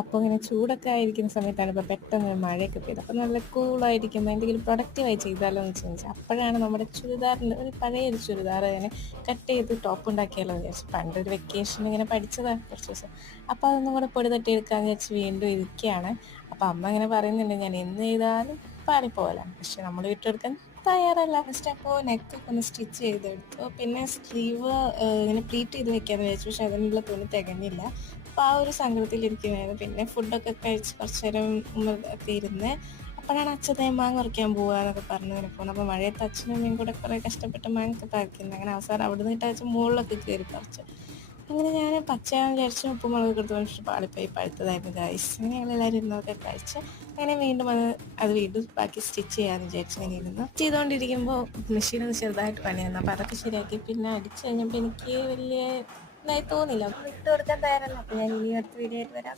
അപ്പോൾ ഇങ്ങനെ ചൂടൊക്കെ ആയിരിക്കുന്ന സമയത്താണ് ഇപ്പോൾ പെട്ടെന്ന് മഴയൊക്കെ പെയ്ത് അപ്പോൾ നല്ല കൂളായിരിക്കുമ്പോൾ എന്തെങ്കിലും പ്രൊഡക്റ്റീവായി ചെയ്താലോ എന്ന് ചോദിച്ചാൽ അപ്പോഴാണ് നമ്മുടെ ചുരിദാറിൻ്റെ ഒരു പഴയ ഒരു ചുരിദാർ ഇങ്ങനെ കട്ട് ചെയ്ത് ടോപ്പ് ഉണ്ടാക്കിയാലോ എന്ന് വിചാരിച്ചു. പണ്ടൊരു വെക്കേഷൻ ഇങ്ങനെ പഠിച്ചതാണ് കുറച്ച് ദിവസം. അപ്പോൾ അതൊന്നും കൂടെ പൊടി തട്ടിയെടുക്കാമെന്ന് വിചാരിച്ച് വീണ്ടും ഇരിക്കുകയാണ്. അപ്പോൾ അമ്മ ഇങ്ങനെ പറയുന്നുണ്ട് ഞാൻ എന്ന് ചെയ്താലും പാളിപ്പോകലാണ്, പക്ഷെ നമ്മൾ വിട്ടെടുക്കാൻ തയ്യാറല്ല. ഫസ്റ്റ് അപ്പോൾ നെക്കൊക്കെ ഒന്ന് സ്റ്റിച്ച് ചെയ്തെടുത്തു. പിന്നെ സ്ലീവ് ഇങ്ങനെ പ്ലീറ്റ് ചെയ്ത് വെക്കാമെന്ന് വിചാരിച്ചു, പക്ഷെ അതിനുള്ള തുണി തികഞ്ഞില്ല. അപ്പോൾ ആ ഒരു സങ്കടത്തിലിരിക്കുകയായിരുന്നു. പിന്നെ ഫുഡൊക്കെ കഴിച്ച് കുറച്ച് നേരം ഒക്കെ ഇരുന്ന് അപ്പോഴാണ് അച്ഛൻ മാങ്ങ പറിക്കാൻ പോവുക എന്നൊക്കെ പറഞ്ഞു ഇങ്ങനെ പോകുന്നത്. അപ്പോൾ മഴയത്ത് അച്ഛനും അമ്മയും കൂടെ കുറേ കഷ്ടപ്പെട്ട് മാങ്ങ ഒക്കെ പറിക്കുന്നത്. അങ്ങനെ അവസാനം അവിടെ നിന്നിട്ട് അച്ഛൻ മുകളിലൊക്കെ കയറി പറിച്ചു. അങ്ങനെ ഞാൻ പച്ചയാണെന്ന് വിചാരിച്ചു ഉപ്പും മുളകൊക്കെ എടുത്ത് വെച്ചിട്ട് പാളിപ്പോയി പഴുത്തതായിരുന്നു ഗൈസ്. അങ്ങനെ ഞങ്ങളെല്ലാവരും ഇരുന്നൊക്കെ കഴിച്ച് അങ്ങനെ വീണ്ടും അത് വീണ്ടും ബാക്കി സ്റ്റിച്ച് ചെയ്യാമെന്ന് വിചാരിച്ചു ഇങ്ങനെ ഇരുന്നു. ചെയ്തുകൊണ്ടിരിക്കുമ്പോൾ മെഷീനൊന്ന് ചെറുതായിട്ട് പണിയായിരുന്നു. അപ്പോൾ അതൊക്കെ ശരിയാക്കി പിന്നെ അടിച്ചു കഴിഞ്ഞപ്പോൾ എനിക്ക് വലിയ ഇതായി തോന്നില്ല. വിട്ടു കൊടുക്കാൻ തയ്യാറല്ല. അപ്പോൾ ഞാൻ ഇനി അടുത്ത വീഡിയോ ആയിട്ട് വരാം.